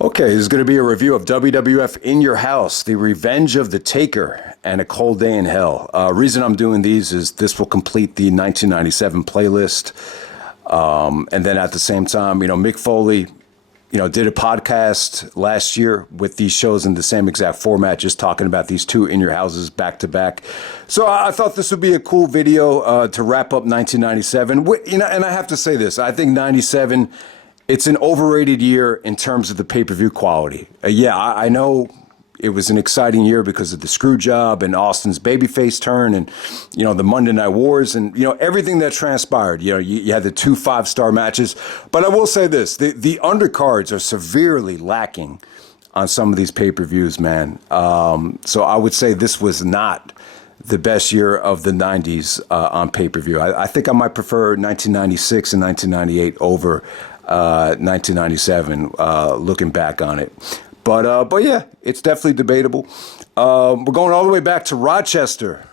Okay, this is going to be a review of WWF In Your House, The Revenge of the Taker, and A Cold Day in Hell. Reason I'm doing these is this will complete the 1997 playlist. And then at the same time, Mick Foley, did a podcast last year with these shows in the same exact format, just talking about these two In Your Houses back to back. So I thought this would be a cool video to wrap up 1997. And I have to say this, I think 97... it's an overrated year in terms of the pay-per-view quality. I know it was an exciting year because of the screw job and Austin's babyface turn and, the Monday Night Wars and, everything that transpired. You had the 2 5-star matches. But I will say this, the undercards are severely lacking on some of these pay-per-views, man. So I would say this was not the best year of the 90s on pay-per-view. I think I might prefer 1996 and 1998 over 1997, looking back on it. But yeah, it's definitely debatable. We're going all the way back to Rochester,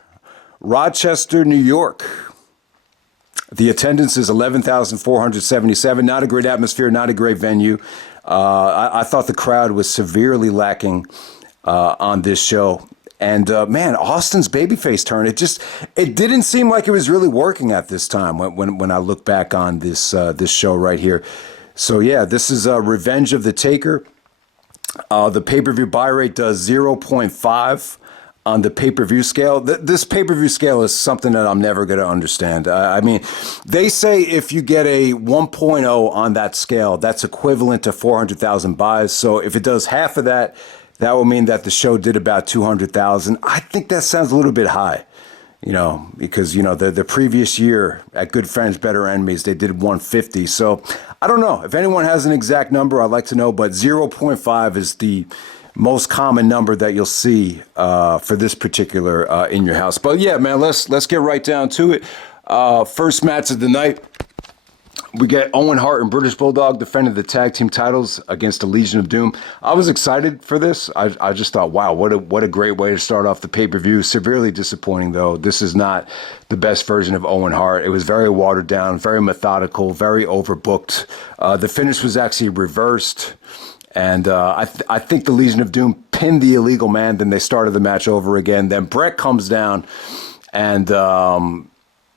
New York. The attendance is 11,477. Not a great atmosphere, not a great venue. I thought the crowd was severely lacking on this show. And man, Austin's babyface turn, it didn't seem like it was really working at this time when I look back on this show right here. So yeah, this is Revenge of the Taker. The pay-per-view buy rate does 0.5 on the pay-per-view scale. This pay-per-view scale is something that I'm never going to understand. I mean, they say if you get a 1.0 on that scale, that's equivalent to 400,000 buys. So if it does half of that, that will mean that the show did about 200,000. I think that sounds a little bit high, because, the previous year at Good Friends, Better Enemies, they did 150. So I don't know. If anyone has an exact number, I'd like to know. But 0.5 is the most common number that you'll see for this particular In Your House. But yeah, man, let's get right down to it. First match of the night. We get Owen, Hart, and British Bulldog defending the tag team titles against the Legion of Doom. I was excited for this. I just thought, wow, what a great way to start off the pay-per-view. Severely disappointing, though. This is not the best version of Owen Hart. It was very watered down, very methodical, very overbooked. The finish was actually reversed. And I think the Legion of Doom pinned the Illegal Man. Then they started the match over again. Then Bret comes down and...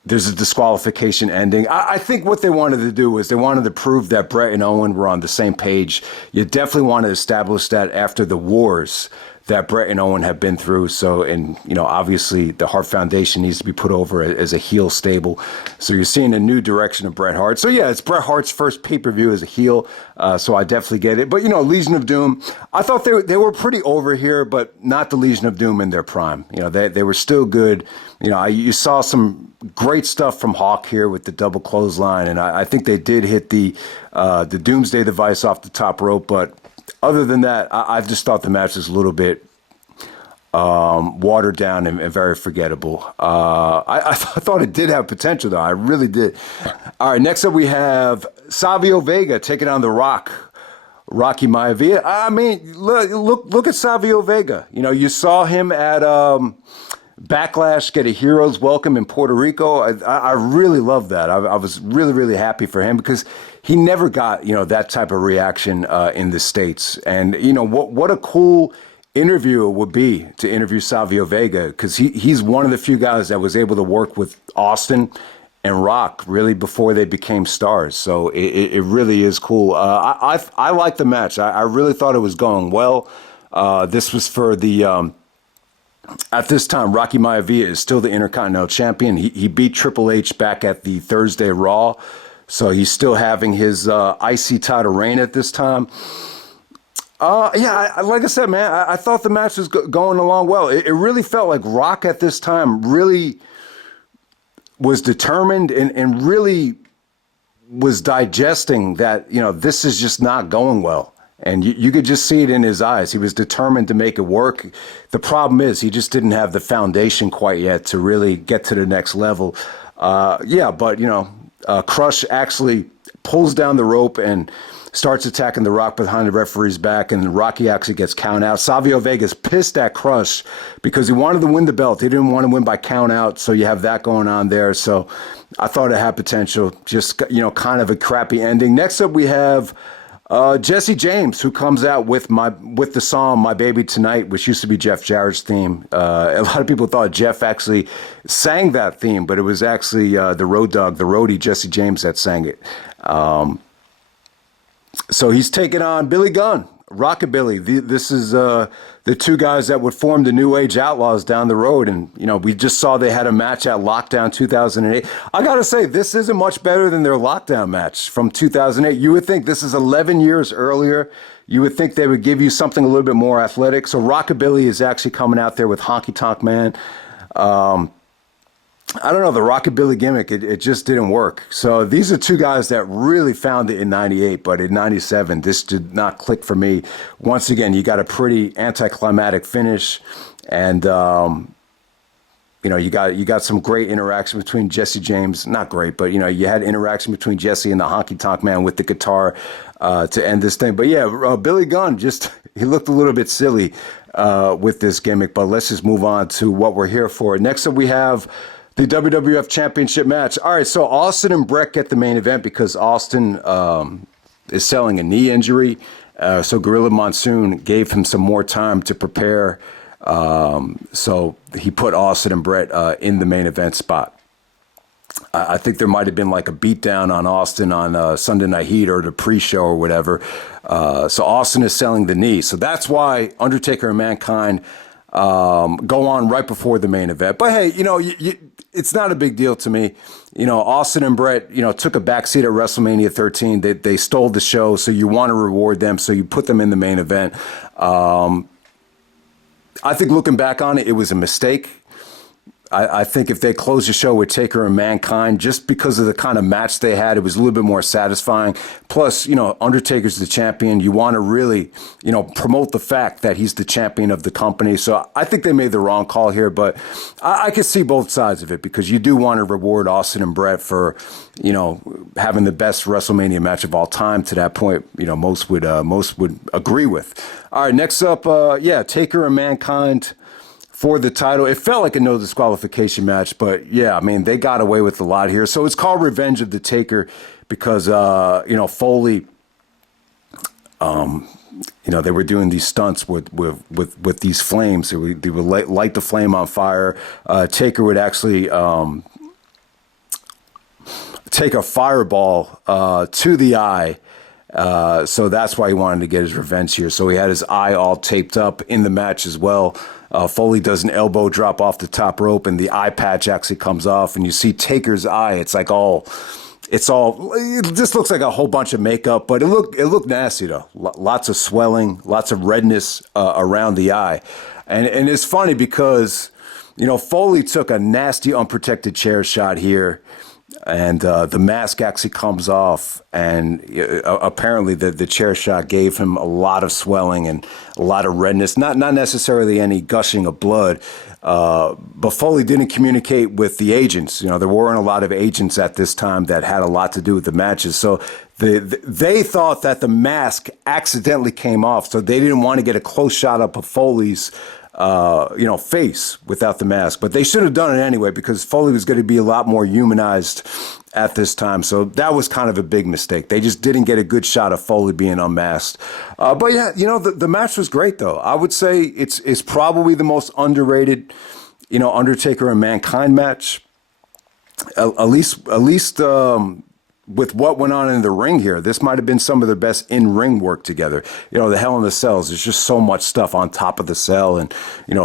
there's a disqualification ending. I think what they wanted to do was they wanted to prove that Bret and Owen were on the same page. You definitely want to establish that after the wars that Bret and Owen have been through. So, and, obviously the Hart Foundation needs to be put over as a heel stable. So you're seeing a new direction of Bret Hart. So yeah, it's Bret Hart's first pay-per-view as a heel. So I definitely get it. But, Legion of Doom, I thought they were pretty over here, but not the Legion of Doom in their prime. They were still good. You saw some great stuff from Hawk here with the double clothesline. And I think they did hit the Doomsday Device off the top rope. But other than that, I just thought the match was a little bit watered down and very forgettable. I thought it did have potential, though. I really did. All right, next up we have Savio Vega taking on The Rocky Maivia. I mean, look at Savio Vega. You saw him at Backlash get a hero's welcome in Puerto Rico. I really love that. I was really, really happy for him because he never got, that type of reaction in the States. And, what a cool interview it would be to interview Savio Vega because he's one of the few guys that was able to work with Austin and Rock really before they became stars. So it really is cool. I like the match. I really thought it was going well. This was for the... At this time, Rocky Maivia is still the Intercontinental Champion. He beat Triple H back at the Thursday Raw, so he's still having his IC title reign at this time. Like I said, man, I thought the match was going along well. It really felt like Rock at this time really was determined and really was digesting that, this is just not going well. And you could just see it in his eyes. He was determined to make it work. The problem is he just didn't have the foundation quite yet to really get to the next level. Crush actually pulls down the rope and starts attacking The Rock behind the referee's back, and Rocky actually gets count out. Savio Vega's pissed at Crush because he wanted to win the belt. He didn't want to win by count out, so you have that going on there. So I thought it had potential, just, kind of a crappy ending. Next up, we have Jesse James, who comes out with the song "My Baby Tonight," which used to be Jeff Jarrett's theme. A lot of people thought Jeff actually sang that theme, but it was actually the Road Dogg, the roadie Jesse James, that sang it. So he's taking on Billy Gunn, Rockabilly. This is the two guys that would form the New Age Outlaws down the road. And, we just saw they had a match at Lockdown 2008. I got to say, this isn't much better than their Lockdown match from 2008. You would think this is 11 years earlier. You would think they would give you something a little bit more athletic. So Rockabilly is actually coming out there with Honky Tonk Man. I don't know, the Rockabilly gimmick, it just didn't work. So these are two guys that really found it in 98, but in 97, this did not click for me. Once again, you got a pretty anticlimactic finish, and you got some great interaction between Jesse James. Not great, but you had interaction between Jesse and the Honky Tonk Man with the guitar to end this thing. But yeah, Billy Gunn, he looked a little bit silly with this gimmick. But let's just move on to what we're here for. Next up, we have the WWF Championship match. All right, so Austin and Bret get the main event because Austin is selling a knee injury. So Gorilla Monsoon gave him some more time to prepare. So he put Austin and Bret in the main event spot. I think there might have been like a beatdown on Austin on Sunday Night Heat or the pre-show or whatever. So Austin is selling the knee. So that's why Undertaker and Mankind go on right before the main event. But hey, it's not a big deal to me. Austin and Bret, took a backseat at WrestleMania 13. They stole the show, so you want to reward them, so you put them in the main event. I think looking back on it, it was a mistake. I think if they closed the show with Taker and Mankind, just because of the kind of match they had, it was a little bit more satisfying. Plus, Undertaker's the champion. You want to really, promote the fact that he's the champion of the company. So I think they made the wrong call here, but I can see both sides of it because you do want to reward Austin and Bret for, having the best WrestleMania match of all time to that point. Most would agree with. All right, next up, Taker and Mankind for the title. It felt like a no disqualification match, but yeah, I mean, they got away with a lot here. So it's called Revenge of the Taker because, Foley, they were doing these stunts with these flames. They would light the flame on fire. Taker would actually take a fireball to the eye. So that's why he wanted to get his revenge here. So he had his eye all taped up in the match as well. Foley does an elbow drop off the top rope, and the eye patch actually comes off, and you see Taker's eye. It just looks like a whole bunch of makeup, but it looked nasty though. Lots of swelling, lots of redness around the eye, and it's funny because Foley took a nasty unprotected chair shot here. And the mask actually comes off, and apparently the chair shot gave him a lot of swelling and a lot of redness. Not necessarily any gushing of blood, but Foley didn't communicate with the agents. There weren't a lot of agents at this time that had a lot to do with the matches. So they thought that the mask accidentally came off, so they didn't want to get a close shot up of Foley's face without the mask. But they should have done it anyway because Foley was going to be a lot more humanized at this time. So that was kind of a big mistake. They just didn't get a good shot of Foley being unmasked. But yeah, the match was great though. I would say it's probably the most underrated, Undertaker and Mankind match. At least with what went on in the ring here, this might have been some of their best in-ring work together. The Hell in the Cells, there's just so much stuff on top of the cell and,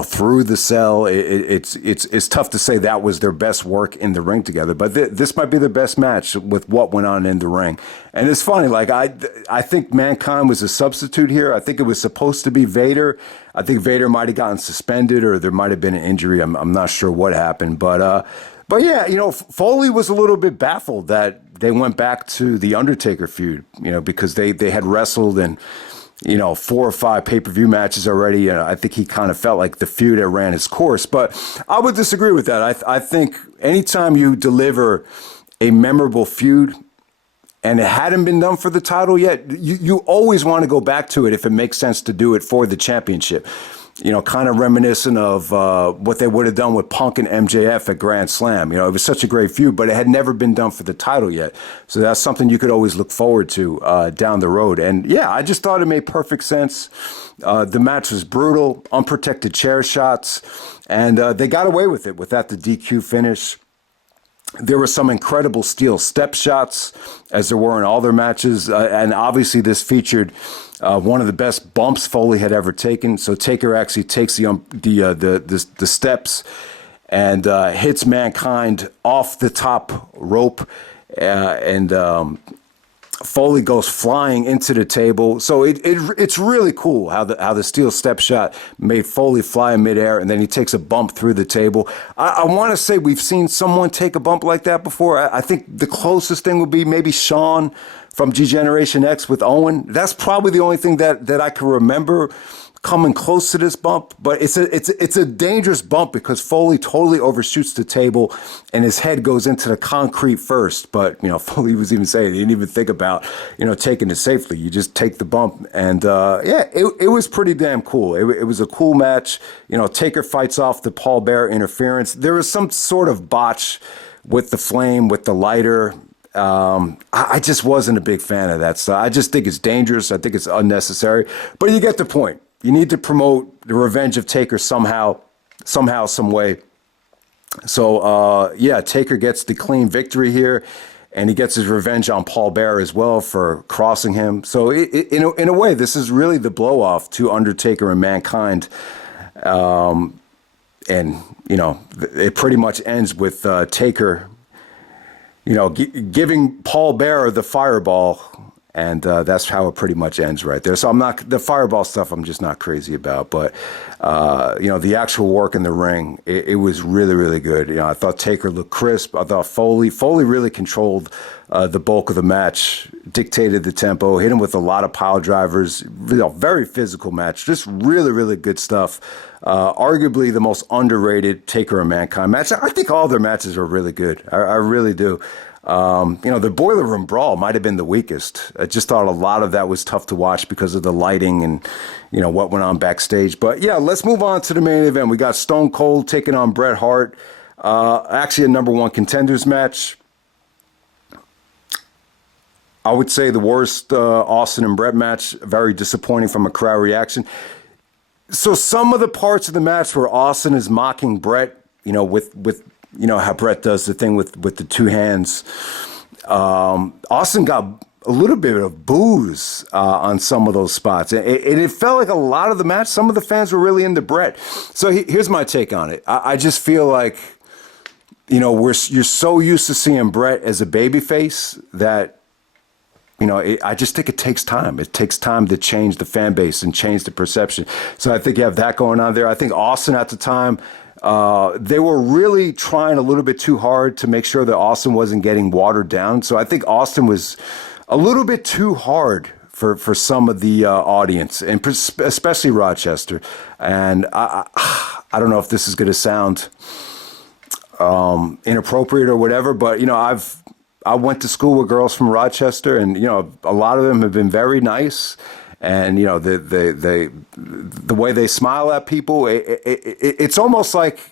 through the cell. It's tough to say that was their best work in the ring together, but this might be the best match with what went on in the ring. And it's funny, like I think Mankind was a substitute here. I think it was supposed to be Vader. I think Vader might have gotten suspended or there might have been an injury. I'm not sure what happened, but yeah, Foley was a little bit baffled that they went back to the Undertaker feud, because they had wrestled in, 4 or 5 pay-per-view matches already. And I think he kind of felt like the feud had ran its course. But I would disagree with that. I think anytime you deliver a memorable feud and it hadn't been done for the title yet, you always want to go back to it if it makes sense to do it for the championship. kind of reminiscent of what they would have done with Punk and MJF at Grand Slam. It was such a great feud, but it had never been done for the title yet. So that's something you could always look forward to down the road. And yeah, I just thought it made perfect sense. The match was brutal, unprotected chair shots, and they got away with it without the DQ finish. There were some incredible steel step shots, as there were in all their matches, and obviously this featured one of the best bumps Foley had ever taken. So Taker actually takes the steps and hits Mankind off the top rope, and Foley goes flying into the table. So it's really cool how the steel step shot made Foley fly in midair, and then he takes a bump through the table. I want to say we've seen someone take a bump like that before. I think the closest thing would be maybe Shawn from G-Generation X with Owen. That's probably the only thing that I can remember coming close to this bump, but it's a dangerous bump because Foley totally overshoots the table and his head goes into the concrete first. But Foley was even saying he didn't even think about taking it safely. You just take the bump, and it was pretty damn cool. It was a cool match. Taker fights off the Paul Bearer interference. There was some sort of botch with the flame, with the lighter. I just wasn't a big fan of that stuff. I just think it's dangerous. I think it's unnecessary. But you get the point. You need to promote the revenge of Taker somehow, some way. So, Taker gets the clean victory here, and he gets his revenge on Paul Bearer as well for crossing him. So, in a way, this is really the blow-off to Undertaker and Mankind. And, it pretty much ends with Taker, giving Paul Bearer the fireball. And that's how it pretty much ends right there. So the fireball stuff I'm just not crazy about. But, the actual work in the ring, it was really, really good. I thought Taker looked crisp. I thought Foley really controlled the bulk of the match, dictated the tempo, hit him with a lot of pile drivers. Very physical match. Just really, really good stuff. Arguably the most underrated Taker and Mankind match. I think all their matches are really good. I really do. The Boiler Room Brawl might have been the weakest. I just thought a lot of that was tough to watch because of the lighting and, what went on backstage. But yeah, let's move on to the main event. We got Stone Cold taking on Bret Hart. Actually a number one contenders match. I would say the worst Austin and Bret match. Very disappointing from a crowd reaction. So some of the parts of the match where Austin is mocking Bret, with how Bret does the thing with the two hands. Austin got a little bit of boos on some of those spots. And it felt like a lot of the match, some of the fans were really into Bret. So here's my take on it. I just feel like, you're so used to seeing Bret as a babyface that, I just think it takes time. It takes time to change the fan base and change the perception. So I think you have that going on there. I think Austin at the time, they were really trying a little bit too hard to make sure that Austin wasn't getting watered down. So I think Austin was a little bit too hard for some of the audience, and especially Rochester. And I don't know if this is going to sound inappropriate or whatever, but I went to school with girls from Rochester, and a lot of them have been very nice. And the way they smile at people, it's almost like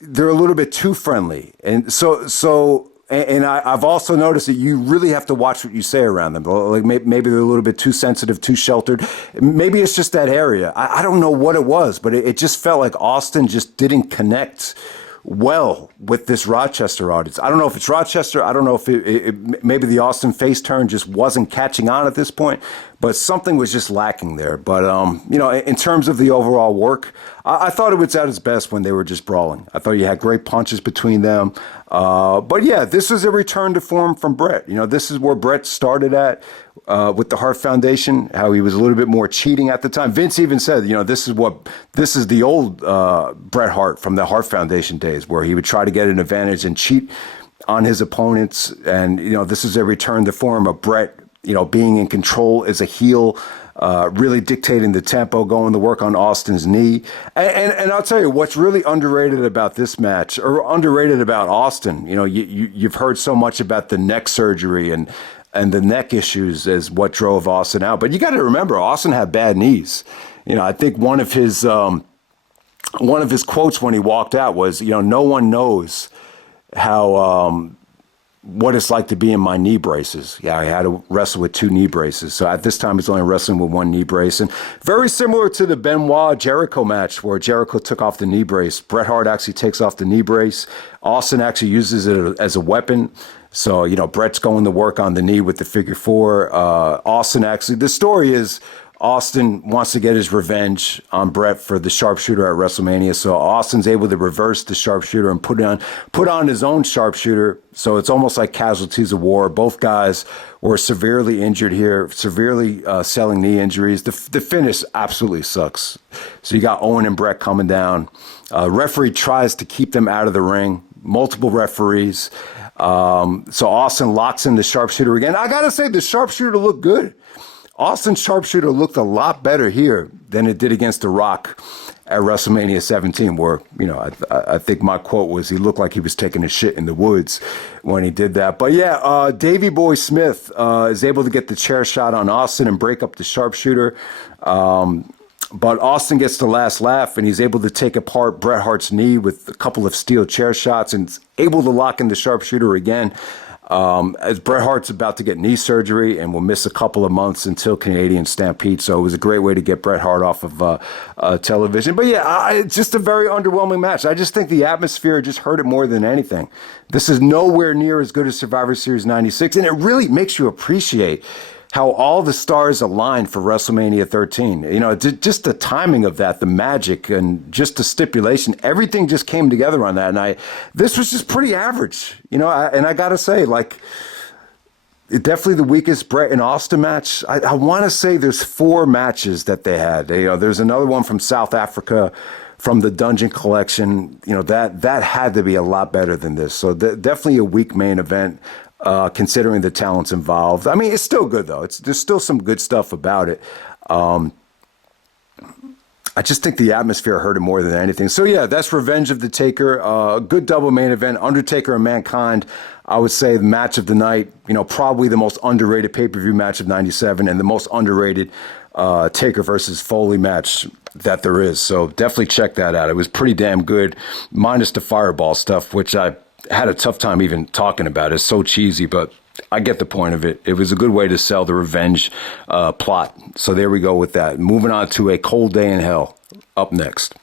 they're a little bit too friendly. And I've also noticed that you really have to watch what you say around them. Like maybe they're a little bit too sensitive, too sheltered. Maybe it's just that area. I don't know what it was, but it just felt like Austin just didn't connect well with this Rochester audience. I don't know if it's Rochester. I don't know if maybe the Austin face turn just wasn't catching on at this point, but something was just lacking there. But, in terms of the overall work, I thought it was at its best when they were just brawling. I thought you had great punches between them. But yeah, this is a return to form from Bret. This is where Bret started at with the Hart Foundation, how he was a little bit more cheating at the time. Vince even said, this is the old Bret Hart from the Hart Foundation days, where he would try to get an advantage and cheat on his opponents. And, this is a return to form of Bret, being in control as a heel, really dictating the tempo, going to work on Austin's knee. And I'll tell you, what's really underrated about this match, or underrated about Austin, you've heard so much about the neck surgery and the neck issues as what drove Austin out. But you got to remember, Austin had bad knees. I think one of his quotes when he walked out was, no one knows how what it's like to be in my knee braces. Yeah, I had to wrestle with 2 knee braces. So at this time, he's only wrestling with 1 knee brace. And very similar to the Benoit-Jericho match where Jericho took off the knee brace. Bret Hart actually takes off the knee brace. Austin actually uses it as a weapon. So, Bret's going to work on the knee with the figure 4. Austin actually, the story is Austin wants to get his revenge on Bret for the sharpshooter at WrestleMania. So Austin's able to reverse the sharpshooter and put on his own sharpshooter. So it's almost like casualties of war. Both guys were severely injured here, severely selling knee injuries. The finish absolutely sucks. So you got Owen and Bret coming down. Referee tries to keep them out of the ring. Multiple referees. So Austin locks in the sharpshooter again. I got to say, the sharpshooter looked good. Austin's sharpshooter looked a lot better here than it did against The Rock at WrestleMania 17, where, I think my quote was he looked like he was taking a shit in the woods when he did that. But yeah, Davey Boy Smith is able to get the chair shot on Austin and break up the sharpshooter. But Austin gets the last laugh, and he's able to take apart Bret Hart's knee with a couple of steel chair shots and is able to lock in the sharpshooter again. As Bret Hart's about to get knee surgery and will miss a couple of months until Canadian Stampede. So it was a great way to get Bret Hart off of television. But yeah, it's just a very underwhelming match. I just think the atmosphere just hurt it more than anything. This is nowhere near as good as Survivor Series 96. And it really makes you appreciate how all the stars aligned for WrestleMania 13. Just the timing of that, the magic, and just the stipulation, everything just came together on that night. This was just pretty average, and I got to say, definitely the weakest Bret and Austin match. I want to say there's 4 matches that they had. There's another one from South Africa, from the Dungeon Collection. That had to be a lot better than this. So definitely a weak main event. Considering the talents involved. I mean, it's still good, though. There's still some good stuff about it. I just think the atmosphere hurt it more than anything. So, yeah, that's Revenge of the Taker. A good double main event. Undertaker and Mankind, I would say the match of the night. Probably the most underrated pay-per-view match of 97 and the most underrated Taker versus Foley match that there is. So definitely check that out. It was pretty damn good, minus the fireball stuff, which I had a tough time even talking about. It's so cheesy, but I get the point of it. It was a good way to sell the revenge plot. So there we go with that. Moving on to A Cold Day in Hell up next.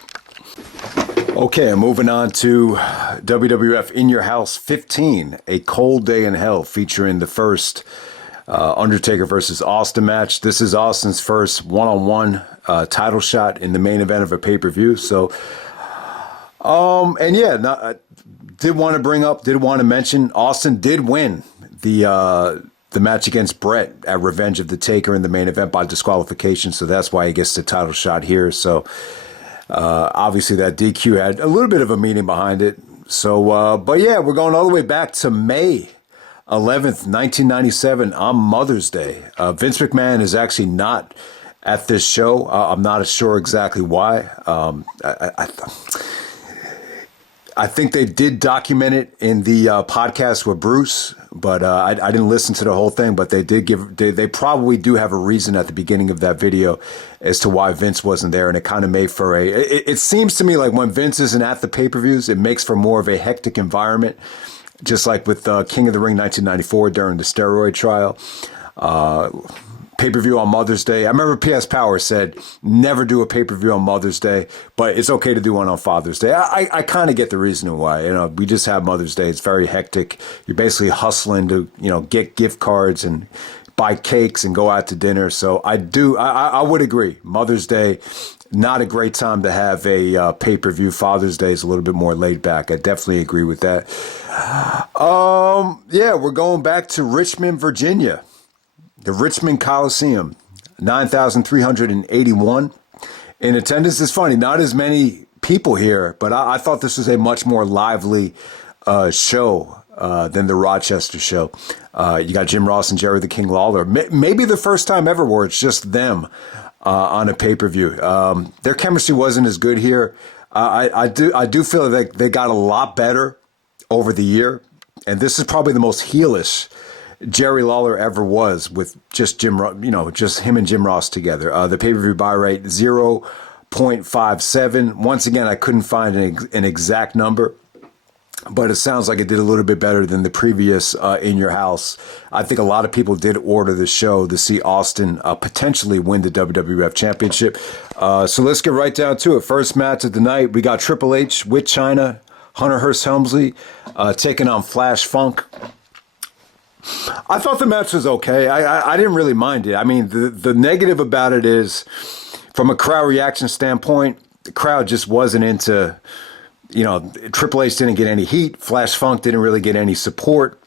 Okay, I'm moving on to WWF In Your House 15, A Cold Day in Hell, featuring the first Undertaker versus Austin match. This is Austin's first one-on-one title shot in the main event of a pay-per-view. So, did want to mention Austin did win the match against Bret at Revenge of the Taker in the main event by disqualification. So that's why he gets the title shot here. So obviously that DQ had a little bit of a meaning behind it. So, but yeah, we're going all the way back to May 11th, 1997 on Mother's Day. Vince McMahon is actually not at this show. I'm not sure exactly why. I think they did document it in the podcast with Bruce, but I didn't listen to the whole thing. But they did they probably do have a reason at the beginning of that video as to why Vince wasn't there, and it kind of made for it seems to me like when Vince isn't at the pay-per-views, it makes for more of a hectic environment, just like with King of the Ring 1994 during the steroid trial. Pay-per-view on Mother's Day. I remember P.S. Power said, never do a pay-per-view on Mother's Day, but it's okay to do one on Father's Day. I kind of get the reason why. We just have Mother's Day. It's very hectic. You're basically hustling to, get gift cards and buy cakes and go out to dinner. So I would agree. Mother's Day, not a great time to have a pay-per-view. Father's Day is a little bit more laid back. I definitely agree with that. We're going back to Richmond, Virginia. The Richmond Coliseum, 9,381 in attendance. Is funny, not as many people here, but I thought this was a much more lively show than the Rochester show. You got Jim Ross and Jerry the King Lawler. Maybe the first time ever where it's just them on a pay-per-view. Their chemistry wasn't as good here. I do feel like they got a lot better over the year, and this is probably the most heelish Jerry Lawler ever was with just just him and Jim Ross together. The pay-per-view buy rate 0.57. Once again, I couldn't find an exact number, but it sounds like it did a little bit better than the previous In Your House. I think a lot of people did order the show to see Austin potentially win the WWF Championship. So let's get right down to it. First match of the night, we got Triple H with China, Hunter Hearst Helmsley, taking on Flash Funk. I thought the match was okay. I didn't really mind it. I mean, the negative about it is, from a crowd reaction standpoint, the crowd just wasn't into, Triple H didn't get any heat. Flash Funk didn't really get any support.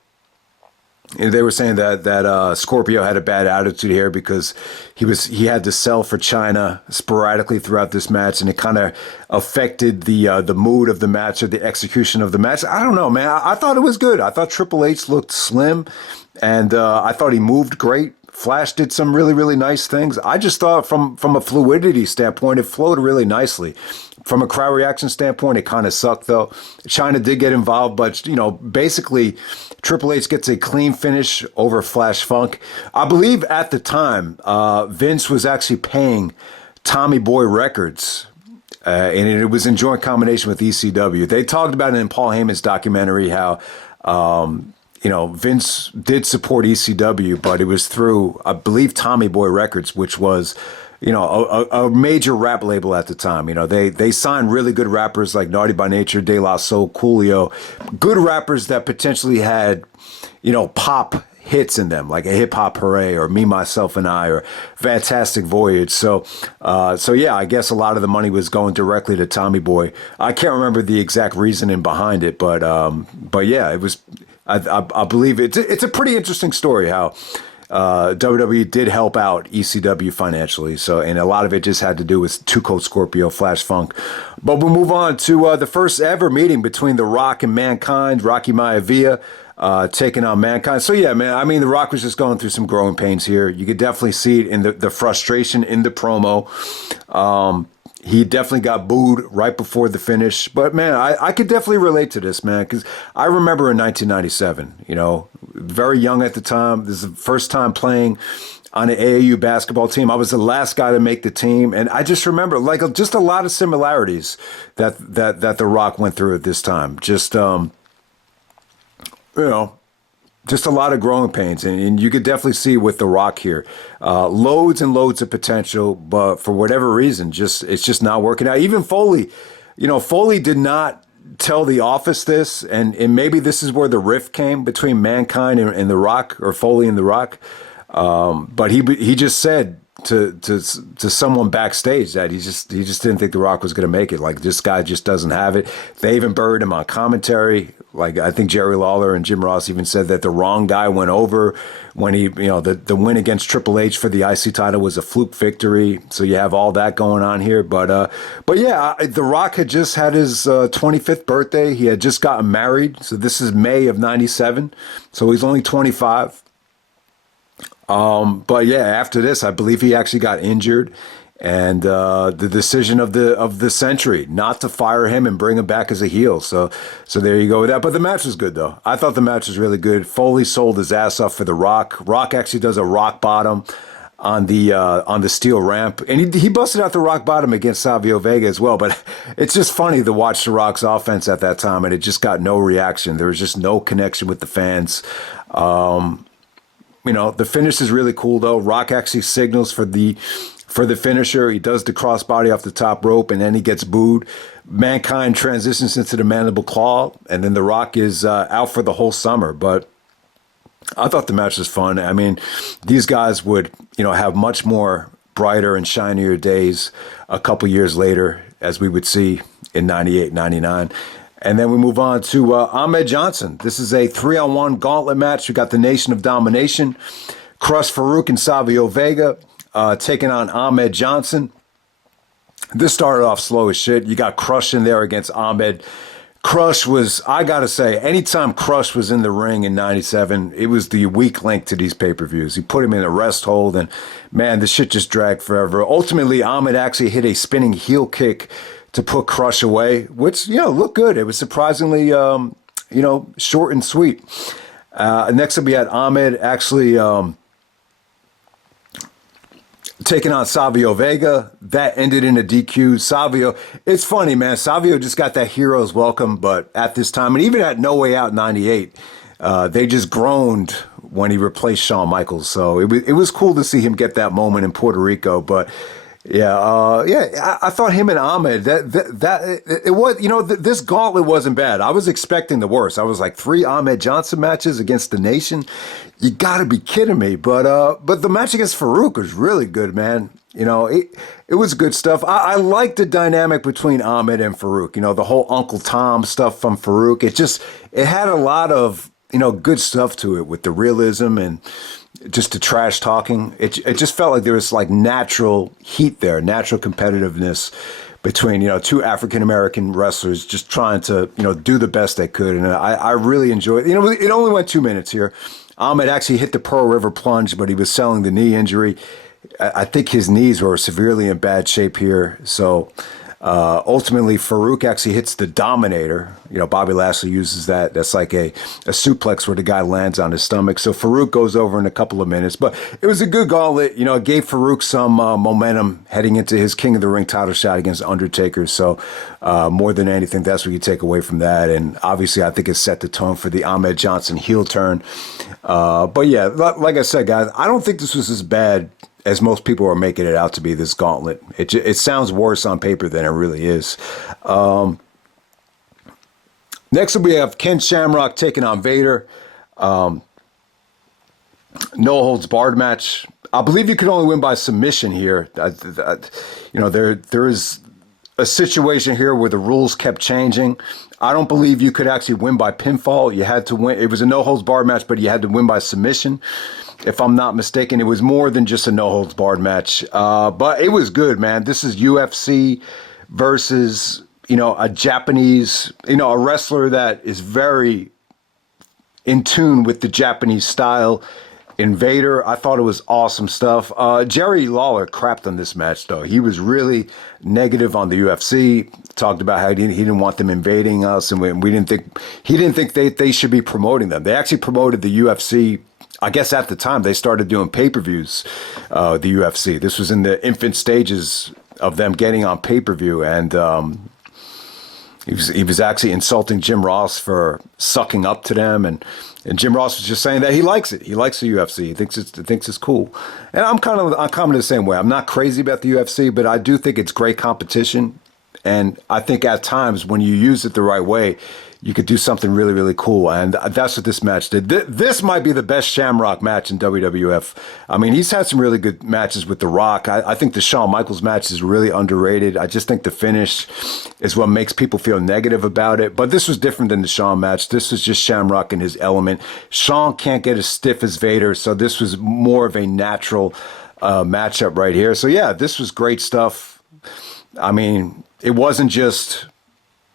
And they were saying that Scorpio had a bad attitude here because he had to sell for China sporadically throughout this match, and it kind of affected the mood of the match or the execution of the match. I don't know, man. I thought it was good. I thought Triple H looked slim, and I thought he moved great. Flash did some really, really nice things. I just thought from a fluidity standpoint, it flowed really nicely. From a crowd reaction standpoint, it kind of sucked, though. China did get involved, but, basically, Triple H gets a clean finish over Flash Funk. I believe at the time, Vince was actually paying Tommy Boy Records, and it was in joint combination with ECW. They talked about it in Paul Heyman's documentary how, Vince did support ECW, but it was through, I believe, Tommy Boy Records, which was, a major rap label at the time. They signed really good rappers like Naughty by Nature, De La Soul, Coolio, good rappers that potentially had, pop hits in them, like a Hip Hop Hooray or Me, Myself, and I or Fantastic Voyage. So yeah, I guess a lot of the money was going directly to Tommy Boy. I can't remember the exact reasoning behind it, but yeah, it was. I believe it's a pretty interesting story how WWE did help out ECW financially. So, and a lot of it just had to do with Two Cold Scorpio, Flash Funk. But we'll move on to the first ever meeting between The Rock and Mankind, Rocky Maivia, taking on Mankind. So yeah, man, I mean, The Rock was just going through some growing pains here. You could definitely see it in the frustration in the promo. He definitely got booed right before the finish. But, man, I could definitely relate to this, man, because I remember in 1997, very young at the time. This is the first time playing on an AAU basketball team. I was the last guy to make the team. And I just remember, just a lot of similarities that The Rock went through at this time. Just, just a lot of growing pains, and you could definitely see with The Rock here, loads and loads of potential, but for whatever reason, it's just not working out. Even Foley, Foley did not tell The Office this, and maybe this is where the rift came between Mankind and The Rock, or Foley and The Rock. But he just said to someone backstage that he just didn't think The Rock was going to make it. Like, this guy just doesn't have it. They even buried him on commentary. Like, I think Jerry Lawler and Jim Ross even said that the wrong guy went over when he, the win against Triple H for the IC title was a fluke victory. So you have all that going on here. But yeah, The Rock had just had his 25th birthday. He had just gotten married. So this is May of 97. So he's only 25. But yeah, after this, I believe he actually got injured, and the decision of the century not to fire him and bring him back as a heel. So there you go with that. But the match was good, though. I thought the match was really good. Foley sold his ass off for The Rock. Rock actually does a rock bottom on the steel ramp, and he busted out the rock bottom against Savio Vega as well. But it's just funny to watch The Rock's offense at that time, and it just got no reaction. There was just no connection with the fans. The finish is really cool, though. Rock actually signals for the finisher. He does the crossbody off the top rope, and then he gets booed. Mankind transitions into the mandible claw, and then The Rock is out for the whole summer. But I thought the match was fun. I mean, these guys would, have much more brighter and shinier days a couple years later, as we would see in 98, 99. And then we move on to Ahmed Johnson. This is a 3-on-1 gauntlet match. We got the Nation of Domination, Crush Farouk and Savio Vega taking on Ahmed Johnson. This started off slow as shit. You got Crush in there against Ahmed. Crush was, I got to say, anytime Crush was in the ring in 97, it was the weak link to these pay-per-views. He put him in a rest hold, and man, the shit just dragged forever. Ultimately, Ahmed actually hit a spinning heel kick to put Crush away, which, looked good. It was surprisingly, short and sweet. Next up, we had Ahmed actually taking on Savio Vega. That ended in a DQ. Savio, it's funny, man. Savio just got that hero's welcome, but at this time, and even at No Way Out 98, they just groaned when he replaced Shawn Michaels. So it was cool to see him get that moment in Puerto Rico. But yeah, I thought him and Ahmed it was, this gauntlet wasn't bad. I was expecting the worst. I was like 3 Ahmed Johnson matches against the Nation. You got to be kidding me. But the match against Farouk was really good, man. It was good stuff. I liked the dynamic between Ahmed and Farouk. The whole Uncle Tom stuff from Farouk. It had a lot of good stuff to it with the realism and just the trash talking. It just felt like there was like natural heat there, natural competitiveness between, 2 African-American wrestlers just trying to, do the best they could. And I really enjoyed it. It only went 2 minutes here. Ahmed actually hit the Pearl River plunge, but he was selling the knee injury. I think his knees were severely in bad shape here. So ultimately, Farouk actually hits the Dominator. Bobby Lashley uses that. That's like a suplex where the guy lands on his stomach. So Farouk goes over in a couple of minutes. But it was a good gauntlet. It gave Farouk some momentum heading into his King of the Ring title shot against Undertaker. So more than anything, that's what you take away from that. And obviously, I think it set the tone for the Ahmed Johnson heel turn. But yeah, like I said, guys, I don't think this was as bad as most people are making it out to be, this gauntlet. It sounds worse on paper than it really is. Next up, we have Ken Shamrock taking on Vader. No holds barred match. I believe you could only win by submission here. There is a situation here where the rules kept changing. I don't believe you could actually win by pinfall. You had to win. It was a no holds barred match, but you had to win by submission. If I'm not mistaken, it was more than just a no holds barred match. But it was good, man. This is UFC versus, a Japanese, a wrestler that is very in tune with the Japanese style. In Vader, I thought it was awesome stuff. Jerry Lawler crapped on this match, though. He was really negative on the UFC. Talked about how he didn't want them invading us, and he didn't think they should be promoting them. They actually promoted the UFC. I guess at the time they started doing pay-per-views, the UFC. This was in the infant stages of them getting on pay-per-view, and he was actually insulting Jim Ross for sucking up to them, and Jim Ross was just saying that he likes it. He likes the UFC. He thinks it's cool. And I'm kind of the same way. I'm not crazy about the UFC, but I do think it's great competition, and I think at times when you use it the right way, you could do something really, really cool. And that's what this match did. This might be the best Shamrock match in WWF. I mean, he's had some really good matches with The Rock. I think the Shawn Michaels match is really underrated. I just think the finish is what makes people feel negative about it. But this was different than the Shawn match. This was just Shamrock in his element. Shawn can't get as stiff as Vader, so this was more of a natural matchup right here. So yeah, this was great stuff. I mean, it wasn't just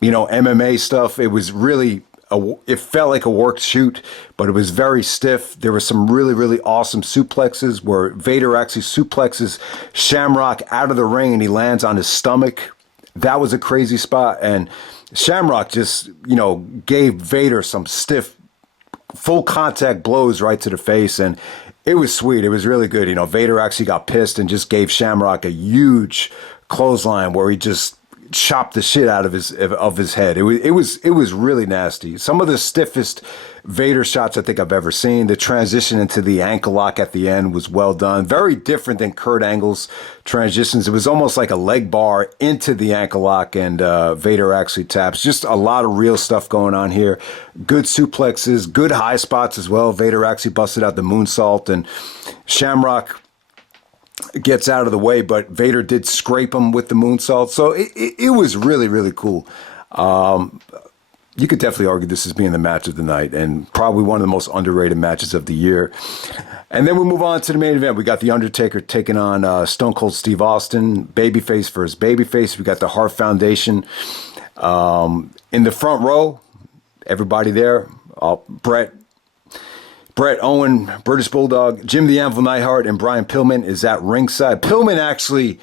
MMA stuff. It was really, it felt like a work shoot, but it was very stiff. There were some really, really awesome suplexes where Vader actually suplexes Shamrock out of the ring and he lands on his stomach. That was a crazy spot. And Shamrock just, gave Vader some stiff, full contact blows right to the face. And it was sweet. It was really good. Vader actually got pissed and just gave Shamrock a huge clothesline where he just chopped the shit out of his head. It was really nasty. Some of the stiffest Vader shots I think I've ever seen. The transition into the ankle lock at the end was well done. Very different than Kurt Angle's transitions. It was almost like a leg bar into the ankle lock, and Vader actually taps. Just a lot of real stuff going on here. Good suplexes, good high spots as well. Vader actually busted out the moonsault, and Shamrock gets out of the way, but Vader did scrape him with the moonsault. So it was really, really cool. You could definitely argue this as being the match of the night and probably one of the most underrated matches of the year. And then we move on to the main event. We got The Undertaker taking on Stone Cold Steve Austin, babyface versus babyface. We got the Hart Foundation in the front row. Everybody there. Bret, Owen, British Bulldog, Jim the Anvil Neidhart, and Brian Pillman is at ringside. Pillman actually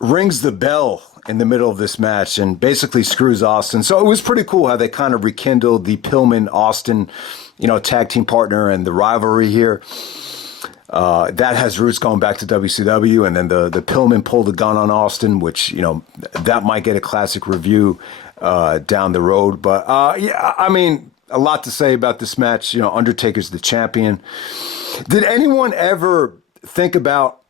rings the bell in the middle of this match and basically screws Austin. So it was pretty cool how they kind of rekindled the Pillman-Austin, tag team partner and the rivalry here. That has roots going back to WCW, and then the Pillman pulled the gun on Austin, which, that might get a classic review down the road. But, I mean, a lot to say about this match. Undertaker's the champion. Did anyone ever think about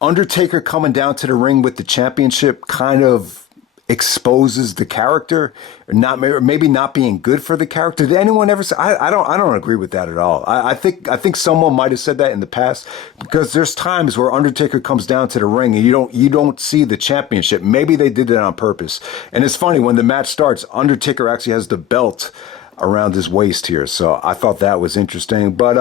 Undertaker coming down to the ring with the championship kind of exposes the character, or maybe not being good for the character? Did anyone ever say? I don't agree with that at all. I think someone might have said that in the past, because there's times where Undertaker comes down to the ring and you don't see the championship. Maybe they did it on purpose. And it's funny, when the match starts, Undertaker actually has the belt around his waist here, so I thought that was interesting. But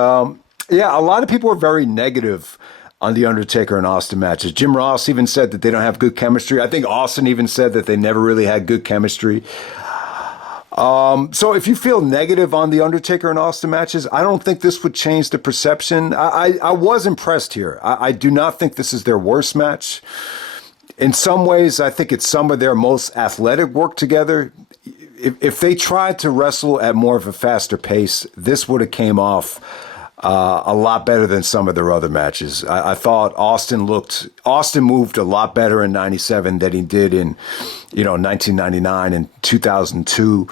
yeah, a lot of people are very negative on the Undertaker and Austin matches. Jim Ross even said that they don't have good chemistry. I think Austin even said that they never really had good chemistry. So if you feel negative on the Undertaker and Austin matches, I don't think this would change the perception. I was impressed here. I do not think this is their worst match. In some ways, I think it's some of their most athletic work together. If they tried to wrestle at more of a faster pace, this would have came off a lot better than some of their other matches. I thought Austin moved a lot better in 97 than he did in, 1999 and 2002.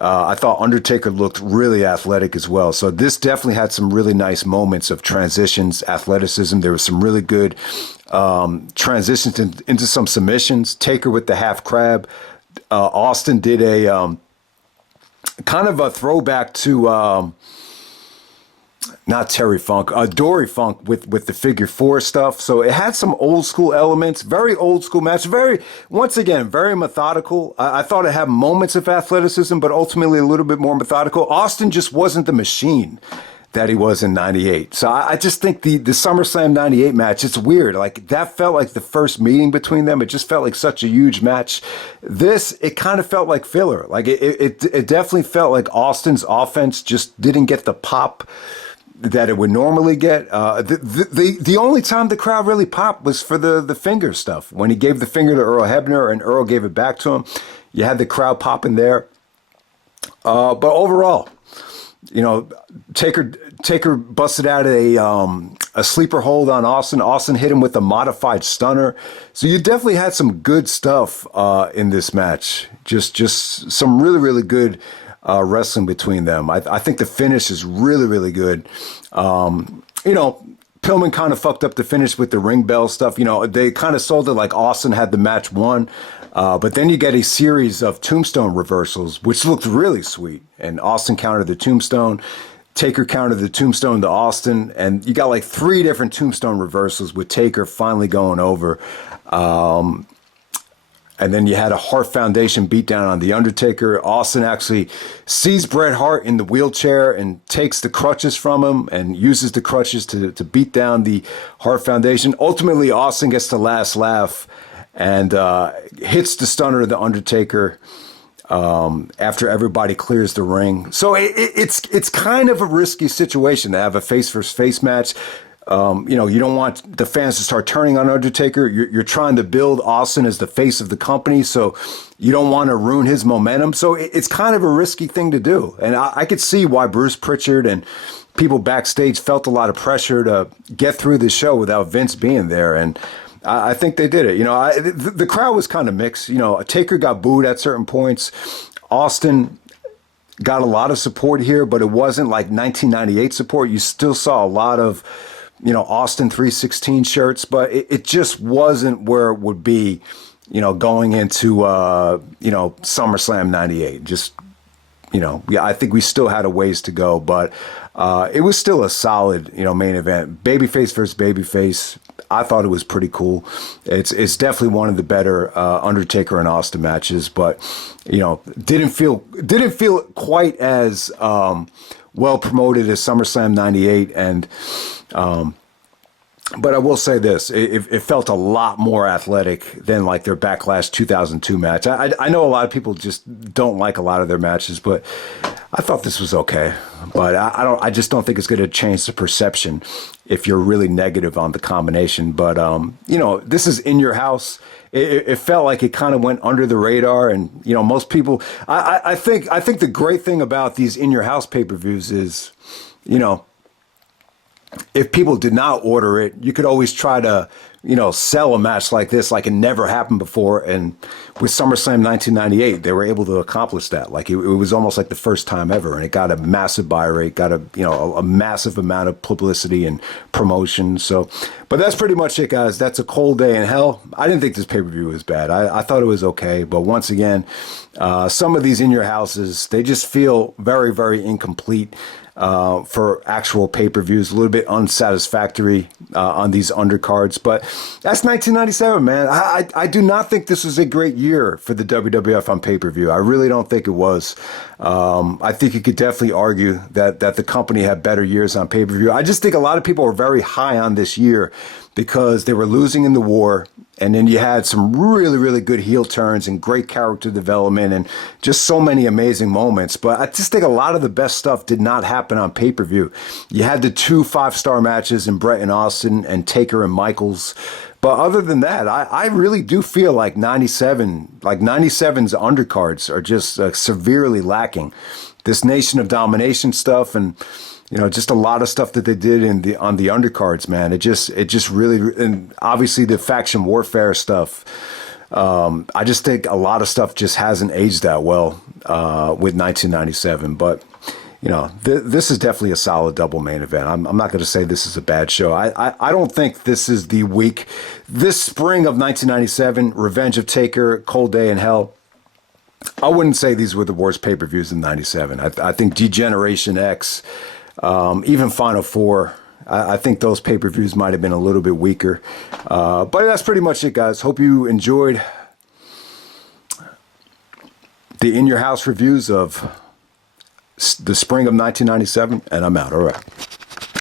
I thought Undertaker looked really athletic as well. So this definitely had some really nice moments of transitions, athleticism. There was some really good transitions into some submissions. Taker with the half crab. Austin did a kind of a throwback to not Terry Funk, Dory Funk with the figure four stuff. So it had some old school elements, very old school match, once again, very methodical. I thought it had moments of athleticism, but ultimately a little bit more methodical. Austin just wasn't the machine that he was in 98. So I just think the SummerSlam 98 match, it's weird. Like, that felt like the first meeting between them. It just felt like such a huge match. This, it kind of felt like filler. Like, it definitely felt like Austin's offense just didn't get the pop that it would normally get. The only time the crowd really popped was for the finger stuff. When he gave the finger to Earl Hebner and Earl gave it back to him, you had the crowd popping there. But overall, Taker busted out a sleeper hold on Austin. Austin hit him with a modified stunner. So you definitely had some good stuff in this match. Just some really, really good wrestling between them. I think the finish is really, really good. Pillman kind of fucked up the finish with the ring bell stuff. They kind of sold it like Austin had the match won. But then you get a series of tombstone reversals, which looked really sweet. And Austin countered the tombstone. Taker countered the tombstone to Austin. And you got like 3 different tombstone reversals with Taker finally going over. And then you had a Hart Foundation beatdown on The Undertaker. Austin actually sees Bret Hart in the wheelchair and takes the crutches from him and uses the crutches to beat down the Hart Foundation. Ultimately, Austin gets the last laugh and hits the stunner of The Undertaker after everybody clears the ring. So it's kind of a risky situation to have a face-versus-face match. You don't want the fans to start turning on Undertaker. You're trying to build Austin as the face of the company, so you don't want to ruin his momentum. So it's kind of a risky thing to do. And I could see why Bruce Pritchard and people backstage felt a lot of pressure to get through the show without Vince being there. And I think they did it. The crowd was kind of mixed. Taker got booed at certain points. Austin got a lot of support here, but it wasn't like 1998 support. You still saw a lot of Austin 316 shirts, but it just wasn't where it would be, going into, SummerSlam 98. Just, I think we still had a ways to go, but it was still a solid, main event. Babyface versus babyface. I thought it was pretty cool. It's definitely one of the better Undertaker and Austin matches, but, didn't feel quite as well promoted as SummerSlam 98. And, but I will say this, it felt a lot more athletic than like their Backlash 2002 match. I know a lot of people just don't like a lot of their matches, but I thought this was okay, but I don't. I just don't think it's going to change the perception if you're really negative on the combination. But you know, this is in your house. It felt like it kind of went under the radar, and you know, most people. I think the great thing about these in your house pay-per-views is, you know, if people did not order it, you could always try to, you know, sell a match like this like it never happened before. And with SummerSlam 1998, they were able to accomplish that. Like it was almost like the first time ever, and it got a massive buy rate, got a massive amount of publicity and promotion. So, but that's pretty much it, guys. That's a cold day in hell. I didn't think this pay-per-view was bad. I thought it was okay, but once again, some of these in your houses, they just feel very, very incomplete. For actual pay-per-views, a little bit unsatisfactory on these undercards, but that's 1997, man. I do not think this was a great year for the WWF on pay-per-view. I really don't think it was. I think you could definitely argue that the company had better years on pay-per-view. I just think a lot of people were very high on this year because they were losing in the war. And then you had some really, really good heel turns and great character development and just so many amazing moments. But I just think a lot of the best stuff did not happen on pay-per-view. You had the 2 5-star matches in Bret and Austin and Taker and Michaels. But other than that, I really do feel like 97's undercards are just severely lacking. This Nation of Domination stuff and, you know, just a lot of stuff that they did on the undercards, man. It just really, and obviously the faction warfare stuff. I just think a lot of stuff just hasn't aged that well with 1997. But you know, this is definitely a solid double main event. I'm not going to say this is a bad show. I don't think this is the week. This spring of 1997, Revenge of Taker, Cold Day in Hell. I wouldn't say these were the worst pay-per-views in 97. I think Degeneration X. Even Final Four, I think those pay-per-views might have been a little bit weaker. But that's pretty much it, guys. Hope you enjoyed the In Your House reviews of the spring of 1997, and I'm out. All right.